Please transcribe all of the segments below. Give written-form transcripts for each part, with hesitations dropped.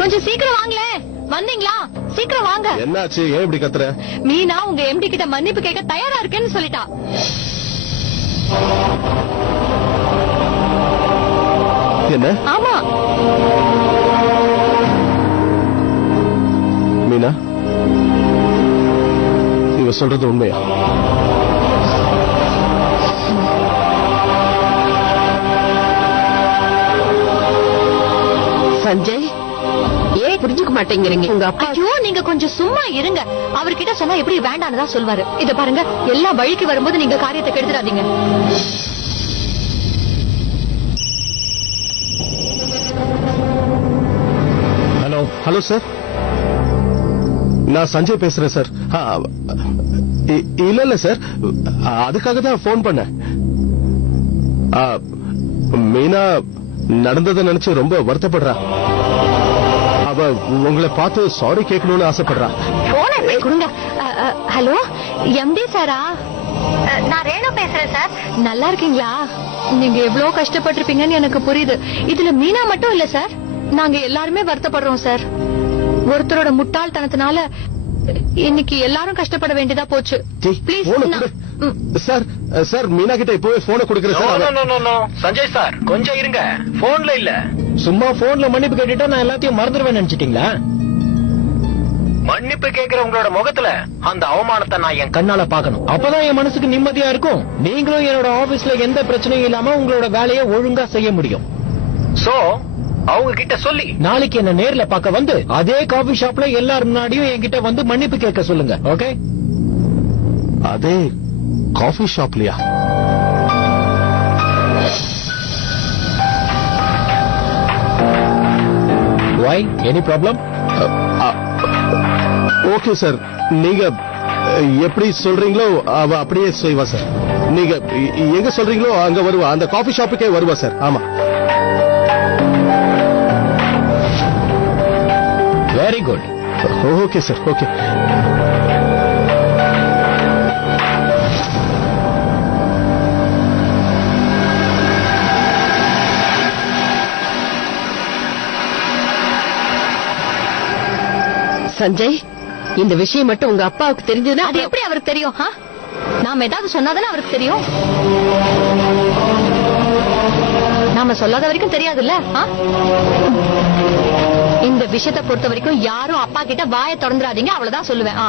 கொஞ்சம் சீக்கிரம் வாங்களே. வந்தீங்களா? சீக்கிரம் வாங்க. என்னாச்சு? ஏன் இப்படி கத்துற? மீனா உங்க எம்டி கிட்ட மன்னிப்பு கேட்க தயாரா இருக்கேன்னு சொல்லிட்டா. என்ன? ஆமா மீனா, இவ சொல்றது உண்மையா? சஞ்சய், ஏன் புரிஞ்சுக்க மாட்டேங்கிறீங்க? உங்க அப்பா. ஐயோ, நீங்க கொஞ்சம் சும்மா இருங்க. அவர்கிட்ட சொன்னா எப்படி வேண்டான்னு தான் சொல்வாரு. இத பாருங்க, எல்லா வழிக்கு வரும்போது நீங்க காரியத்தை கெடுத்துடாதீங்க. ஹலோ. ஹலோ சார், நான் சஞ்சய் பேசுறேன் சார். இல்ல சார், அதுக்காக தான் போன் பண்ணேன். மீனா நடந்ததை நினைச்சு ரொம்ப வருத்தப்படுறா. அவ உங்களை பார்த்து சாரி கேட்கணும்னு ஆசைப்படுறா. கொடுங்க. ஹலோ, எம்டி சாரா? நான் ரேணு பேசுறேன் சார். நல்லா இருக்கீங்களா? நீங்க எவ்வளவு கஷ்டப்பட்டிருப்பீங்கன்னு எனக்கு புரியுது. இதுல மீனா மட்டும் இல்ல சார், நாங்க எல்லாருமே வருத்தப்படுறோம் சார். ஒருத்தரோட முட்டாள்தனத்தினால இன்னைக்கு எல்லாரும் கஷ்டப்பட வேண்டியதா போச்சு. Please sir. சார், மீனா கிட்ட இப்பவே போனை கொடுக்கறேன் சார். சஞ்சய் சார், கொஞ்சம் இருங்க. போன்ல இல்ல, சும்மா போன்ல மன்னிப்பு கேட்டுட்டா நான் எல்லாத்தையும் மறந்துடுவேன் நினைச்சிட்டீங்களா? மன்னிப்பு கேட்கிற உங்களோட முகத்துல அந்த அவமானத்தை நான் என் கண்ணால பாக்கணும். அப்பதான் என் மனசுக்கு நிம்மதியா இருக்கும். நீங்களும் என்னோட ஆபீஸ்ல எந்த பிரச்சனையும் இல்லாம உங்களோட வேலையை ஒழுங்கா செய்ய முடியும். சோ அவங்க கிட்ட சொல்லி நாளைக்கு என்ன நேர்ல பார்க்க வந்து அதே காபி ஷாப்ல எல்லாரும் முன்னாடியும் என்கிட்ட வந்து மன்னிப்பு கேட்க சொல்லுங்க. ஓகே? அதே காஃபி ஷாப்லயா? Why? Any problem? Okay sir, நீங்க எப்படி சொல்றீங்களோ அவ அப்படியே செய்வா சார். நீங்க எங்க சொல்றீங்களோ அங்க வருவா. அந்த காஃபி ஷாப்புக்கே வருவா சார். ஆமா. Very good. Okay sir. Okay. Sanjay, இந்த விஷயம் மட்டும் உங்க அப்பாவுக்கு தெரிஞ்சதுன்னா அது எப்படி அவருக்கு தெரியும்? நாம ஏதாவது சொன்னாதானே அவருக்கு தெரியும். நாம சொல்லாத வரைக்கும் தெரியாதுல்ல. இந்த விஷயத்தை பொறுத்த வரைக்கும் யாரும் அப்பா கிட்ட வாயை திறந்துடாதீங்க, அவ்வளவுதான் சொல்லுவேன்.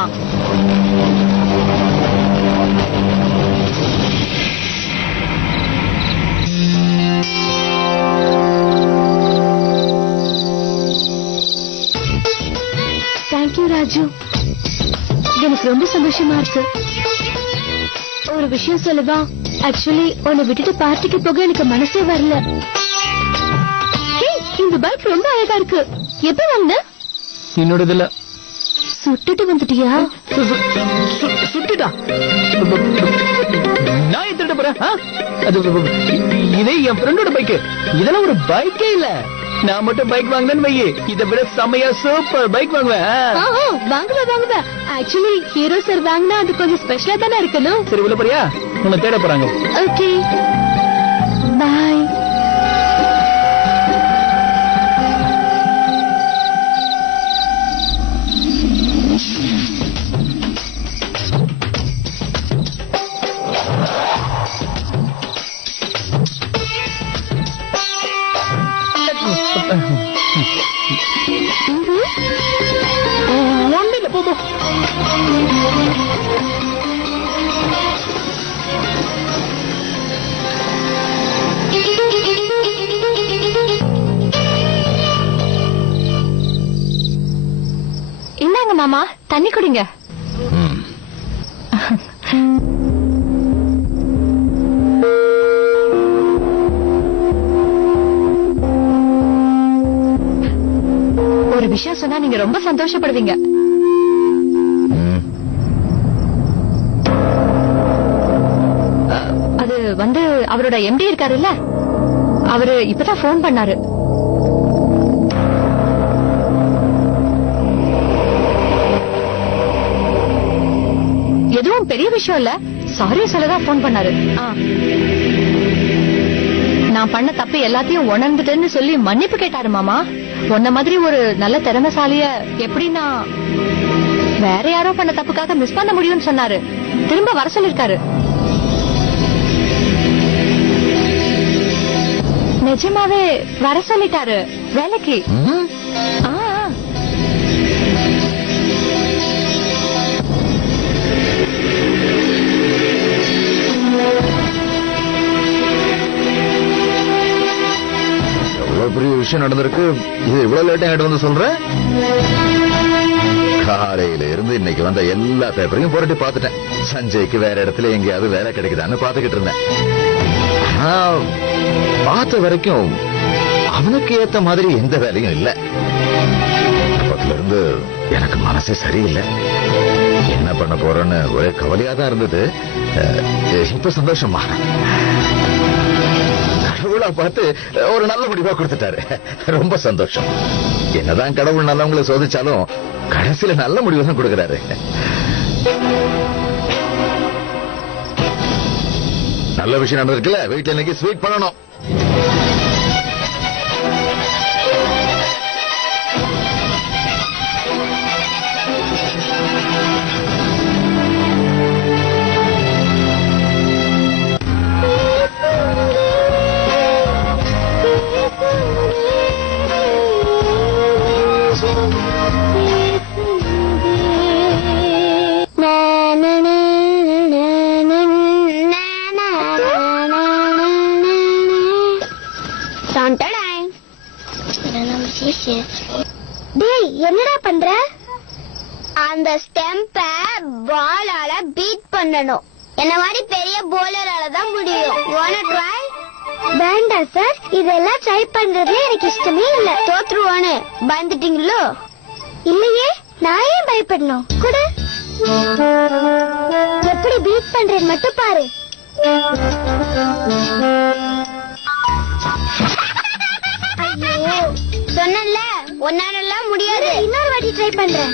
தேங்க்யூ ராஜு, எனக்கு ரொம்ப சந்தோஷமா இருக்கு. ஒரு விஷயம் சொல்லவா? ஆக்சுவலி உன்னை விட்டுட்டு பார்ட்டிக்கு போக எனக்கு மனசே வரல. இந்த பைக் ரொம்ப அழகா இருக்கு. எப்ப வந்த? என்னோட இதுல சுட்டுட்டு வந்துட்டியா? சுட்டுட்டா? நான் எடுத்துட்டு போறேன். இதே என் ஃப்ரெண்டோட பைக். இதெல்லாம் ஒரு பைக்கே இல்ல. நான் மட்டும் பைக் வாங்கினேன்னு வையே, இதை விட செம்மையா சூப்பர் பைக் வாங்குவேன். வாங்குவேன். ஆக்சுவலி ஹீரோ சார் வாங்கினா அது கொஞ்சம் ஸ்பெஷலா தானே இருக்கணும். சரி, உள்ள போறியா? உன்னை தேட போறாங்க. ஓகே, பாய். ஒன்னில போ. இந்தாங்க மாமா, தண்ணி குடிங்க. ஒரு விஷயம் சொன்னா நீங்க ரொம்ப சந்தோஷப்படுவீங்க. அது வந்து அவரோட எம்டி இருக்காருல்ல, அவரு இப்பதான் போன் பண்ணாரு. எதுவும் பெரிய விஷயம் இல்ல, சாரி சொல்லதான் போன் பண்ணாரு. நான் பண்ண தப்பு எல்லாத்தையும் உணர்ந்துட்டேன்னு சொல்லி மன்னிப்பு கேட்டாரு மாமா. உன்ன மாதிரி ஒரு நல்ல திறமைசாலிய எப்படி நான் வேற யாரோ பண்ண தப்புக்காக மிஸ் பண்ண முடியும்னு சொன்னாரு. திரும்ப வர சொல்லிருக்காரு. நிஜமாவே வர சொல்லிட்டாரு வேலைக்கு. ஆ, எவ்வளவு பெரிய விஷயம் நடந்திருக்கு. இது இவ்வளவு லேட்டா என்கிட்ட வந்து சொல்ற? காலையில இருந்து இன்னைக்கு வந்த எல்லா பேப்பரையும் புரட்டி பார்த்துட்டேன். சஞ்சய்க்கு வேற இடத்துல எங்கேயாவது வேலை கிடைக்குதான்னு பாத்துக்கிட்டு இருந்தேன். பார்த்த வரைக்கும் அவனுக்கு ஏத்த மாதிரி எந்த வேலையும் இல்ல. அப்பத்துல இருந்து எனக்கு மனசே சரியில்லை. என்ன பண்ண போறேன்னு ஒரே கவலையா தான் இருந்தது. இப்ப சந்தோஷமா கடவுளா பார்த்து ஒரு நல்ல முடிவா கொடுத்துட்டாரு. ரொம்ப சந்தோஷம். என்னதான் கடவுள் நல்லவங்களை சோதிச்சாலும் கடைசியில நல்ல முடிவு தான் கொடுக்கிறாரு. நல்ல விஷயம் நடந்திருக்குல்ல. வீட்டுல இன்னைக்கு ஸ்வீட் பண்ணணும். டேய், என்னடா பண்ற? அந்த ஸ்டெம்ப பாலால பீட் பண்ணணும். என்ன மாதிரி பெரிய போலரால தான் முடியும். wanna try? வேண்டாம் சார், இதெல்லாம் ட்ரை பண்றதுல எனக்கு இஷ்டமே இல்ல. தோத்துருவானு பயந்துட்டீங்களோ? இல்லையே, நான் ஏன் பயப்படணும்? கூட எப்படி பீட் பண்றேன்னு மட்டும் பாரு. சொன்னல ஒன்னாலலாம் முடியாது. இன்னொரு வாட்டி ட்ரை பண்றேன்.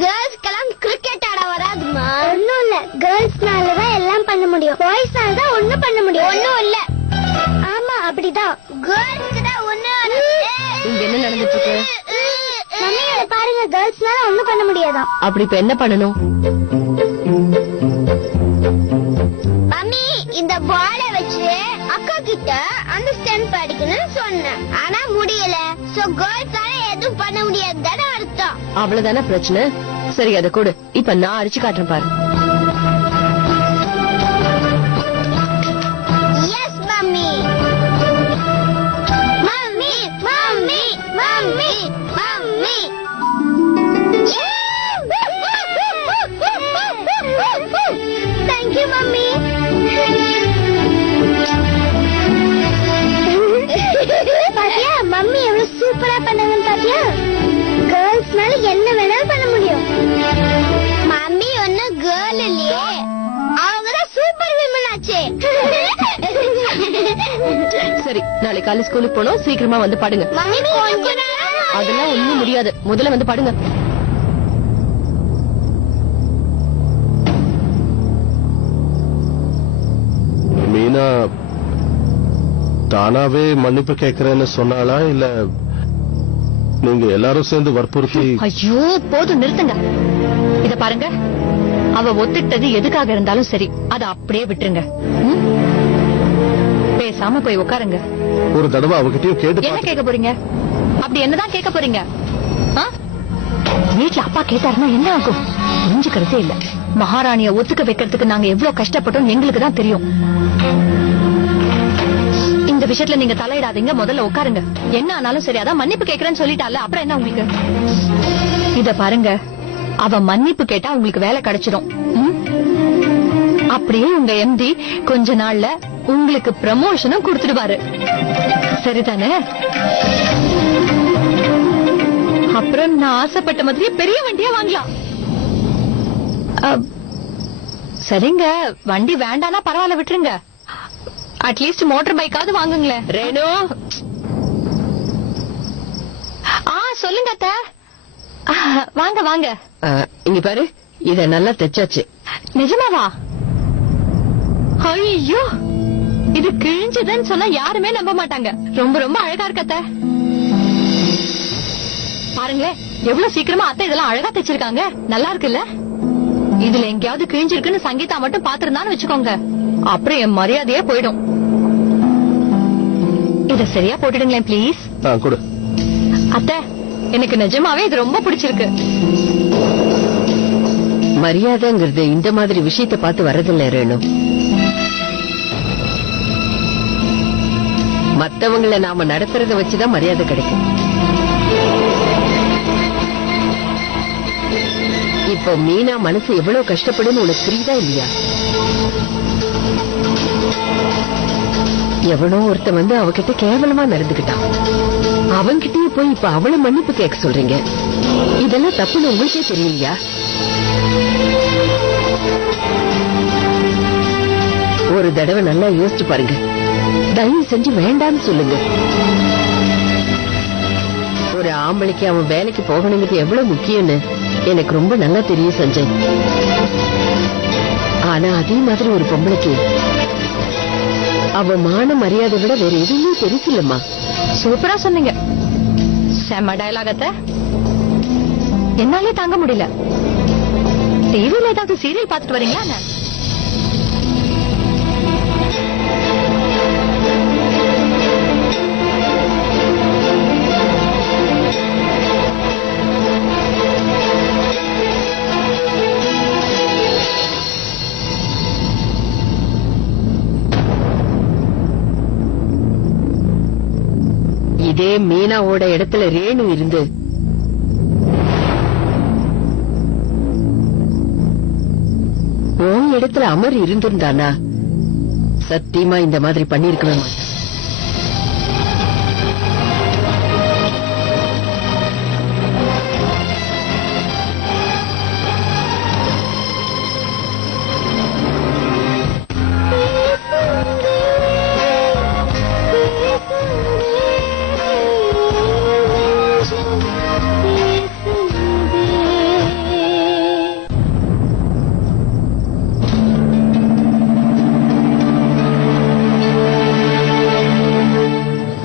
கேர்ள்ஸ்க்கெல்லாம் கிரிக்கெட் ஆட வராதுமா. ஒண்ணும் இல்ல, கேர்ள்ஸ்னால தான் எல்லாம் பண்ண முடியும். பாய்ஸ்னால தான் ஒண்ணும் பண்ண முடியும். ஒண்ணும் இல்ல. ஆமா, அப்படிதான். கேர்ள்ஸ்க்கு தான் ஒண்ணு. இங்க என்ன நடந்துட்டு இருக்கு? மம்மியோட பாருங்க, கேர்ள்ஸ்னால ஒண்ணும் பண்ண முடியாதான். அப்படி இப்ப என்ன பண்ணணும்? மம்மி, இந்த பாலை வச்சு அக்கா கிட்ட அந்த ஸ்டெம்ப் அடிக்கணும்னு சொன்னேன். ஆனா முடியல. சோ கேர்ள்ஸால எதுவும் பண்ண முடியாது தானே அர்த்தம். அவ்வளவுதானே பிரச்சனை. சரி, அதை கொடு. இப்ப நான் அடிச்சு காட்டுறேன் பாரு. S mummy. Mummy mummy mummy mummy. Thank you mummy. பாத்தியா மம்மி எவ்வளவு சூப்பரா பண்ணாங்கன்னு? பாத்தியா, கேர்ள்ஸ்னால என்ன வேணாலும் பண்ண முடியும். மம்மி ஒண்ணு கேர்ள் இல்லையே, அவங்கதான் சூப்பர் விமன் ஆச்சே. சரி, நாளைக்கு காலை ஸ்கூலுக்கு போனோம். சீக்கிரமா வந்து படுங்க. மம்மி கொஞ்ச நேரம். அதெல்லாம் ஒண்ணும் முடியாது. முதல்ல வந்து படுங்க. மீனா தானாவே மன்னிப்பு கேட்கிறேன்னு சொன்னாளா, இல்ல நீங்க எல்லாரும் சேர்ந்து வற்புறுத்தி? ஐயோ போதும், நிறுத்துங்க. இத பாருங்க, அவ ஒத்துக்கிட்டது எதுக்காக இருந்தாலும் சரி, அத அப்படியே விட்டுருங்க. ம்? பேசாம போய் உட்காருங்க. ஒரு தடவை அவகிட்டயும் கேட்டு என்ன கேட்க போறீங்க? அப்படி என்னதான் கேட்க போறீங்க? ஆ? வீட்டுல அப்பா கேட்டாருன்னா என்ன ஆகும்? புரிஞ்சுக்கிறதே இல்ல. மகாராணிய ஒத்துக்க வைக்கிறதுக்கு நாங்க எவ்வளவு கஷ்டப்பட்டோம் எங்களுக்கு தான் தெரியும். இந்த விஷயத்துல நீங்க தலையிடாதீங்க, முதல்ல உட்காருங்க. என்ன ஆனாலும் சரி, அதான் மன்னிப்பு கேட்கறேன்னு சொல்லிட்டால, அப்புறம் என்ன உங்களுக்கு? இத பாருங்க, அவ மன்னிப்பு கேட்டா உங்களுக்கு வேலை கிடைச்சிடும். ம்? அப்படியே உங்க எம்டி கொஞ்ச நாள்ல உங்களுக்கு ப்ரமோஷனும் கொடுத்துடுவாரு. சரிதானே? அப்புறம் நான் ஆசைப்பட்ட மாதிரியே பெரிய வண்டியா வாங்கலாம். சரிங்க, வண்டி வேண்டானா பரவாயில்ல, விட்டுருங்க. அட்லீஸ்ட் மோட்டார் பைக்காவது வாங்குங்களேன். ரேணு, சொல்லுங்க அத்தை. வாங்க வாங்க. இங்க பாரு, இத நல்லா தைச்சாச்சு. நிஜமாவா? ஐயோ, இது கிழிஞ்சதுன்னு சொன்னா யாருமே நம்ப மாட்டாங்க. ரொம்ப ரொம்ப அழகா இருக்கு அத்தை. பாருங்களேன், எவ்வளவு சீக்கிரமா அத்தை இதெல்லாம் அழகா தைச்சிருக்காங்க. நல்லா இருக்குல்ல? இதுல எங்கேயாவது கிழிஞ்சிருக்குன்னு சங்கீதா மட்டும் பாத்துருந்தான்னு வச்சுக்கோங்க, அப்புறம் என் மரியாதையே போயிடும். இத சரியா போட்டுடுங்களேன் பிளீஸ். கொடு. அத்தை, எனக்கு நிஜமாவே இது ரொம்ப பிடிச்சிருக்கு. மரியாதைங்கிறது இந்த மாதிரி விஷயத்தை பார்த்து வரதில்லை ரேணு. மத்தவங்கள நாம நடத்துறத வச்சுதான் மரியாதை கிடைக்கும். இப்போ மீனா மனசு எவ்வளவு கஷ்டப்படுன்னு உனக்கு புரியுதா இல்லையா? எவனோ ஒருத்த வந்து அவகிட்ட கேவலமா நடந்துகிட்டான். அவன்கிட்டயே போய் இப்ப அவளை மன்னிப்பு கேட்க சொல்றீங்க. இதெல்லாம் தப்புன்னு உங்களுக்கே தெரியலையா? ஒரு தடவை நல்லா யோசிச்சு பாருங்க. தயவு செஞ்சு வேண்டாம்னு சொல்லுங்க. ஒரு ஆம்பளைக்கு அவன் வேலைக்கு போகணுங்கிறது எவ்வளவு முக்கியம்னு எனக்கு ரொம்ப நல்லா தெரியும் சஞ்சய். ஆனா அதே மாதிரி ஒரு பொம்பளைக்கு அவ மான மரியாதை விட வேற எதுவுமே பெருசில்லம்மா. சூப்பரா சொன்னீங்க. செம்ம டயலாகத்தை என்னாலே தாங்க முடியல. டிவில ஏதாவது சீரியல் பார்த்துட்டு வரீங்களா? இதே மீனாவோட இடத்துல ரேணு இருந்து உன் இடத்துல அமர் இருந்திருந்தானா சத்தியமா இந்த மாதிரி பண்ணிருக்கவே மாட்டான்.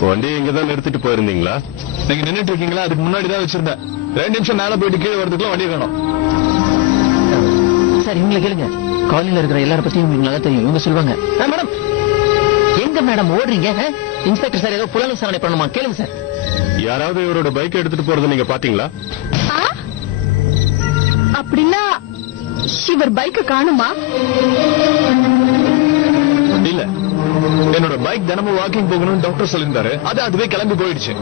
வண்டி இங்கதான் நிறுத்திட்டு போயிருந்தீங்களா? நீங்க நின்னுட்டு இருக்கீங்களா? அதுக்கு முன்னாடி தான் வச்சிருந்தேன். 2 நிமிஷம் மேல போயிட்டு கீழே வரதுக்குள்ள வண்டி வேணும். சார் இவங்களை கேளுங்க. காலனில இருக்கிற எல்லார பத்தியும் உங்களுக்கு நல்லா தெரியும். இவங்க சொல்லுவாங்க. மேடம், எங்க மேடம் ஓடுறீங்க? இன்ஸ்பெக்டர் சார் ஏதோ புலன் விசாரணை பண்ணணுமா? கேளுங்க சார். யாராவது இவரோட பைக் எடுத்துட்டு போறதை நீங்க பாத்தீங்களா? அப்படின்னா இவர் பைக்க காணுமா? இல்ல, என்னோட பைக் தினமும் வாக்கிங் போகணும்னு டாக்டர் சொல்லியிருந்தாரு. அதுவே கிளம்பி போயிடுச்சு.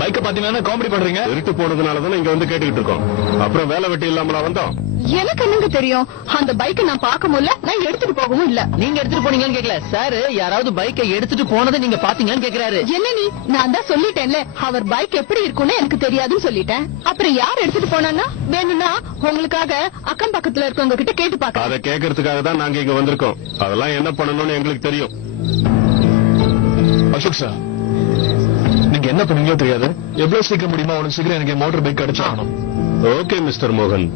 பைக்க பாத்தீங்கன்னா காமெடி பண்றீங்க. திருட்டு போனதுனாலதான் இங்க வந்து கேட்டுக்கிட்டு இருக்கோம். அப்புறம் வேலை வெட்டி இல்லாமலா வந்தோம்? எனக்கு என்னங்க தெரியும்? அந்த பைக்க நான் பார்க்க முடியல, நான் எடுத்துட்டு போகவும் இல்ல. நீங்க எடுத்துட்டு போனீங்கன்னு கேக்கல சார். யாராவது பைக்கை எடுத்துட்டு போனதை நீங்க பாத்தீங்கன்னு கேக்குறாரு. என்ன நீ? நான் தான் சொல்லிட்டேன்ல, அவர் பைக் எப்படி இருக்கும்னு எனக்கு தெரியாதுன்னு சொல்லிட்டேன். அப்புறம் யார் எடுத்துட்டு போனா? வேணும்னா உங்களுக்காக அக்கம் பக்கத்துல இருக்கவங்க கிட்ட கேட்டு பாக்க. அதை கேட்கறதுக்காக தான் நாங்க இங்க வந்திருக்கோம். அதெல்லாம் என்ன பண்ணணும்னு எங்களுக்கு தெரியும். அசோக் சார், நீங்க என்ன பண்ணீங்களோ தெரியாது. எவ்வளவு சீக்கிரம் முடியுமா அவ்வளவு சீக்கிரம் எனக்கு மோட்டார் பைக் கிடைச்சாகணும். ஓகே மிஸ்டர் மோகன்,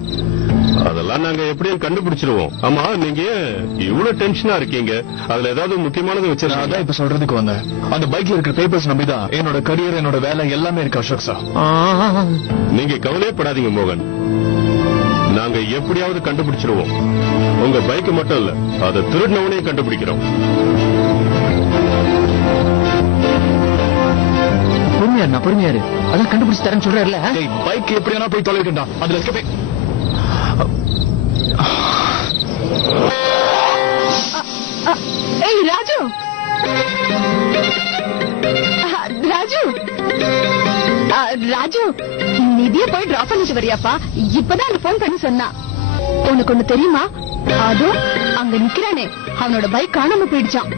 அதெல்லாம் நாங்க எப்படியும் கண்டுபிடிச்சிருவோம். ஆமா, நீங்க இவ்வளவு டென்ஷனா இருக்கீங்க, அதுல ஏதாவது முக்கியமானது வச்சிருக்கீங்க? இப்ப சொல்றதுக்கு வந்தேன். அந்த பைக்ல இருக்கிற பேப்பர்ஸ் நம்பிதான் என்னோட கரியர், என்னோட வேலை எல்லாமே இருக்கு அசோக் சார். நீங்க கவலையப்படாதீங்க மோகன், நாங்க எப்படியாவது கண்டுபிடிச்சிருவோம். உங்க பைக் மட்டும் இல்ல, அதை திருடினவனையும் கண்டுபிடிக்கிறோம். பொறுமையாரு, அதான் கண்டுபிடிச்சு தரேன்னு சொல்றாருல. பைக் எப்படியானா போய் தொலைக்கண்டா. அதுல இருக்க ஏய் ராஜு, ராஜு, ராஜு, நிதிய போய் டிராப் பண்ணிட்டு வரியாப்பா? இப்பதான் அந்த போன் பண்ணி சொன்னா. உனக்கு ஒண்ணு தெரியுமா? அதோ அங்க நிக்கிறானே, அவனோட பைக் காணாம போயிடுச்சான்.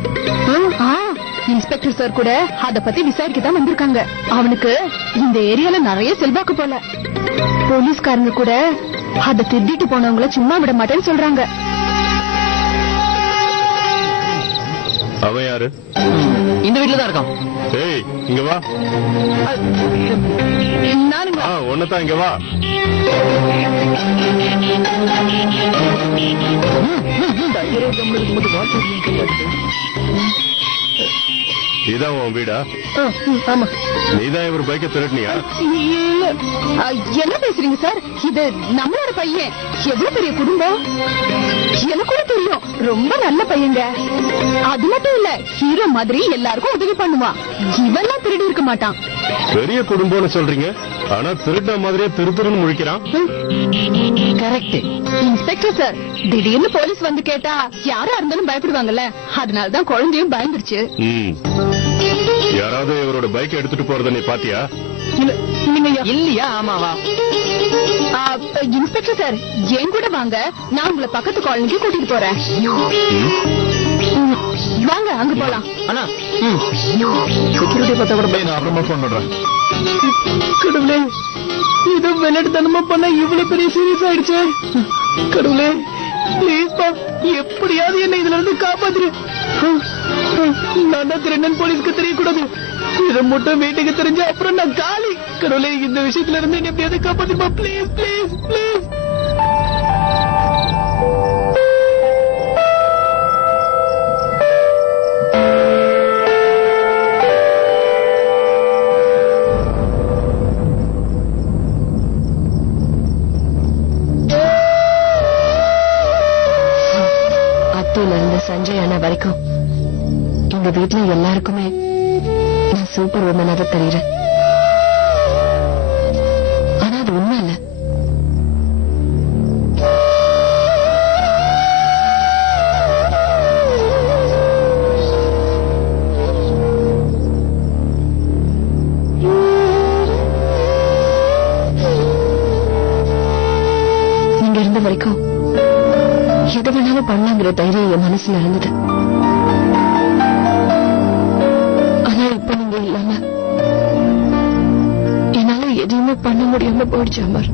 இன்ஸ்பெக்டர் சார் கூட அத பத்தி விசாரிக்க தான் வந்திருக்காங்க. அவனுக்கு இந்த ஏரியால நிறைய செல்வாக்கு போல. போலீஸ்காரங்க கூட அத திருடிட்டு போனவங்கள சும்மா விட மாட்டேன்னு சொல்றாங்க. அவன் யாரு? இந்த வீட்டுல தான் இருக்கான். ஏய், இங்க வா. நானுங்க. வாங்க ஒன்னதான் இங்க வா. இதான் உன் வீடா? ஆமா. நீதான் இவர் பைக்கை திருட்டினியா? இல்ல. என்ன பேசுறீங்க சார்? இது நம்மளோட பையன். எவ்வளவு பெரிய குடும்பம். எனக்கு கூட தெரியும். ரொம்ப நல்ல பையங்க. அது மட்டும் இல்ல, ஹீரோ மாதிரி எல்லாருக்கும் உதவி பண்ணுவான். இவெல்லாம் திருடி இருக்க மாட்டான். பெரிய குடும்பம்னு சொல்றீங்க, ஆனா திருட்ட மாதிரியே திருத்துருன்னு முழிக்கிறான். கரெக்ட். இன்ஸ்பெக்டர் சார், திடீர்னு போலீஸ் வந்து கேட்டா யாரா இருந்தாலும் பயப்படுவாங்கல்ல, அதனாலதான் குழந்தையும் பயந்துருச்சு. யாராவது இவரோட பைக் எடுத்துட்டு போறத நீ பாத்தியா? இல்லையா? ஆமாவா? இன்ஸ்பெக்டர் சார், என் கூட வாங்க, நான் உங்களை பக்கத்து காலனிக்கு கூட்டிட்டு போறேன். வாங்க, அங்க போலாம். அண்ணா, செக்யூரிட்டி பார்த்தா கூட நான் அப்புறமா போன் பண்றேன். கடவுளே, இது விளையாட்டுத்தனமா பண்ண இவ்வளவு பெரிய சீரியஸ் ஆயிடுச்சு. கடவுளே, பிளீஸ் பா, எப்படியாவது என்ன இதுல இருந்து காப்பாத்துரு. நான் தான் திருடன் போலீஸ்க்கு தெரியக்கூடாது. இதை மட்டும் வீட்டுக்கு தெரிஞ்ச அப்புறம் நான் காலி. கடவுளே, இந்த விஷயத்துல இருந்து என்ன எப்படியாவது காப்பாத்துப்பா, பிளீஸ் பிளீஸ் பிளீஸ். அத்தூர்ல இருந்து சஞ்சய் அண்ணா வரைக்கும் எங்க வீட்டுல எல்லாருக்குமே நான் சூப்பர் உமனா தான் தெரியுறேன். ஆனா அது உண்மை இல்ல. நீங்க இருந்த வரைக்கும் எது வேணாலும் பண்ணலாங்கிற தைரியம் என் மனசுல இருந்தது. ஆனா இப்ப நீங்க இல்லாம என்னால எதுவுமே பண்ண முடியாம போயிடுச்சு அமர்.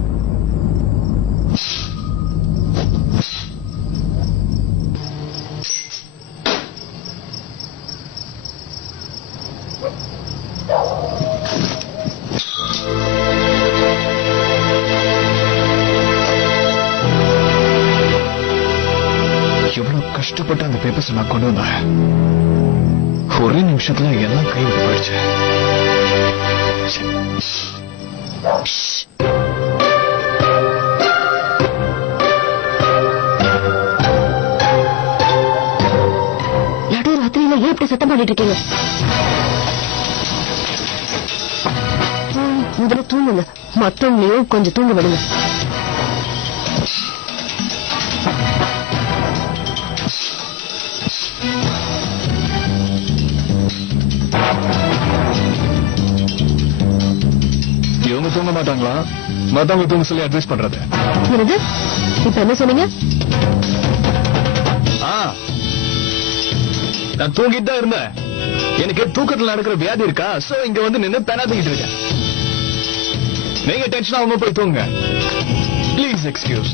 எவ்வளவு கஷ்டப்பட்டு அந்த பேப்பர்ஸ் நான் கொண்டு வந்தேன். ஒரே நிமிஷத்துல எல்லாம் கைவிட்டு போயிடுச்சு. நடு ராத்திரியில ஏன் இப்படி சத்தம் பண்ணிட்டு இருக்கீங்க? முதல்ல தூங்குங்க, மத்தவங்களையும் கொஞ்சம் தூங்க விடுங்க. இவங்க தூங்க மாட்டாங்களா? மத்தவங்க தூங்க சொல்லி அட்வைஸ் பண்றது. என்னது? இப்ப என்ன சொன்னீங்க? நான் தூங்கிட்டு தான் இருந்தேன். எனக்கு தூக்கத்துல நடக்கிற வியாதி இருக்கா? சோ இங்க வந்து நின்று பெனாத்திக்கிட்டு இருக்கேன். நீங்க டென்ஷன் ஆகாம போய் தூங்க. Please excuse.